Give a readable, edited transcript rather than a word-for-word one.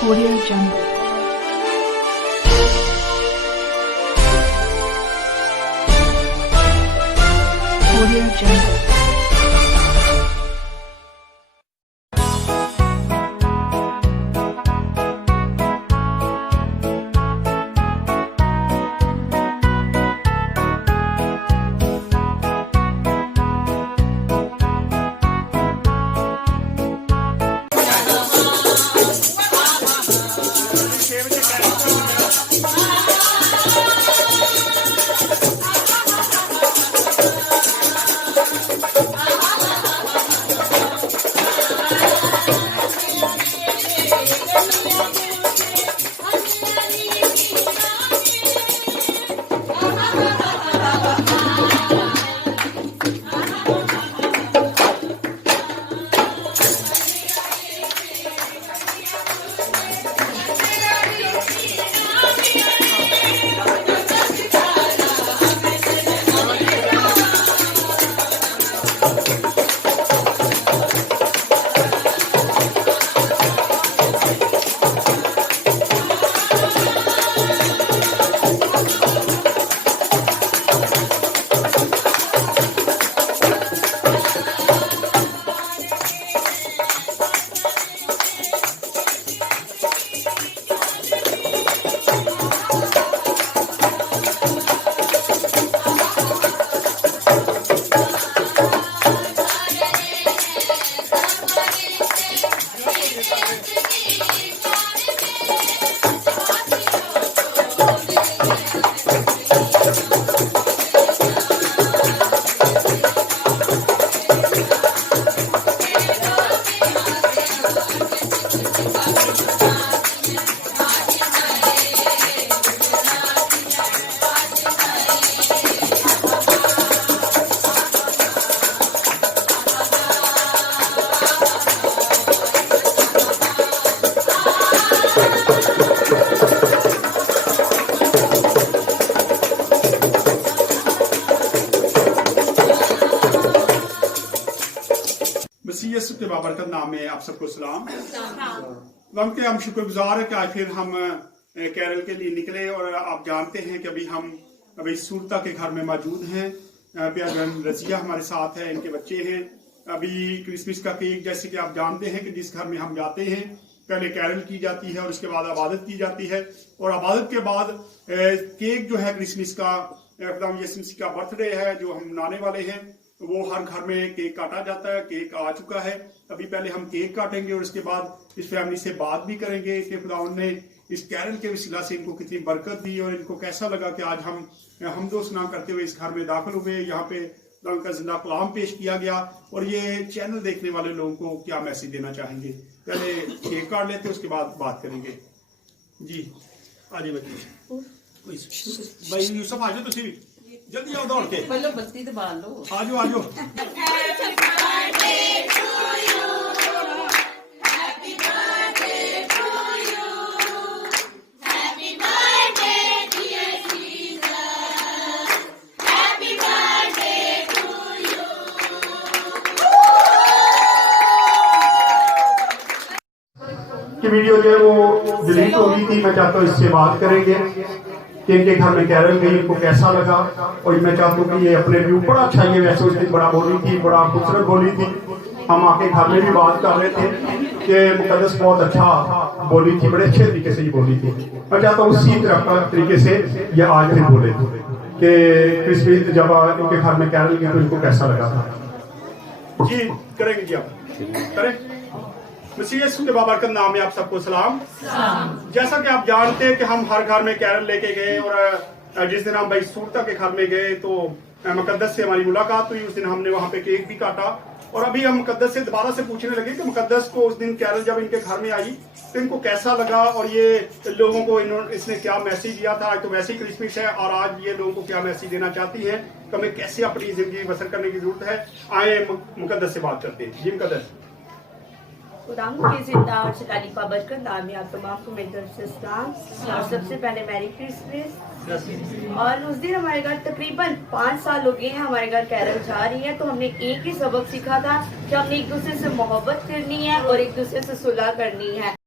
Audio Jungle. Audio Jungle. मसीह के बाबरकत नाम में आप सबको सलाम। वक्त के हम शुक्रगुजार है कि आज फिर हम कैरल के लिए निकले और आप जानते हैं कि अभी सूरता के घर में मौजूद हैं। प्यार रजिया हमारे साथ है, इनके बच्चे हैं। अभी क्रिसमस का केक जैसे कि आप जानते हैं कि जिस घर में हम जाते हैं पहले कैरल की जाती है और उसके बाद इबादत की जाती है और इबादत के बाद केक जो है क्रिसमस का खुदावंद यीशु मसीह का बर्थडे है जो हम मनाने वाले हैं, वो हर घर में केक काटा जाता है। केक आ चुका है। अभी पहले हम केक काटेंगे और उसके बाद इस फैमिली से बात भी करेंगे कि खुदावंद ने इस कैरल के वसीला से इनको कितनी बरकत दी और इनको कैसा लगा कि आज हम दो स्नान करते हुए इस घर में दाखिल हुए। यहाँ पे उनका जिंदा कलाम पेश किया गया और ये चैनल देखने वाले लोगों को क्या मैसेज देना चाहेंगे। पहले केक काट लेते उसके बाद बात करेंगे। जी आजी भाई यूसुफ आ जाओ, तुम जल्दी आओ दौड़ के। पहले बत्ती तो बाल लो। आजो आजो। कि वीडियो जो है वो डिलीट हो गई थी। मैं चाहता हूँ इससे बात करेंगे कि इनके घर में कैरल गई, इनको कैसा लगा। और मैं चाहता हूँ कि ये अपने व्यू बड़ा अच्छा, ये वैसे उस दिन बड़ा बोली थी, बड़ा खूबसूरत बोली थी। हम आके घर में भी बात कर रहे थे कि मुकद्दस बहुत अच्छा बोली थी, बड़े अच्छे तरीके से ये बोली थी। मैं चाहता हूँ उसी तरह का तरीके से ये आज फिर बोले कि क्रिसमस जब इनके घर में कैरल गई तो इनको कैसा लगा था। जी करेंगे जी, आप करें। मसीह यीशु के बाबरकत नाम में आप सबको सलाम। जैसा कि आप जानते हैं कि हम हर घर में कैरल लेके गए और जिस दिन हम भाई सूरता के घर में गए तो मुकद्दस से हमारी मुलाकात हुई। उस दिन हमने वहां पे केक भी काटा और अभी हम मुकद्दस से दोबारा से पूछने लगे कि मुकद्दस को उस दिन कैरल जब इनके घर में आई तो इनको कैसा लगा और ये लोगों को इसने क्या मैसेज दिया था। आज तो वैसे ही क्रिसमस है और आज ये लोगों को क्या मैसेज देना चाहती है कि हमें कैसे अपनी जिंदगी बसर करने की जरूरत है। आए मुकद्दस से बात करते हैं। जी मुकद्दस। खुदावंद की जिंदा और शतानी बाबरकत नाम में आप तमाम को मेरी तरफ से सलाम और सबसे पहले मैरी क्रिसमस। और उस दिन हमारे घर तकरीबन 5 साल हो गए हैं हमारे घर कैरल जा रही है, तो हमने एक ही सबक सीखा था कि हमने एक दूसरे से मोहब्बत करनी है और एक दूसरे से सुलह करनी है।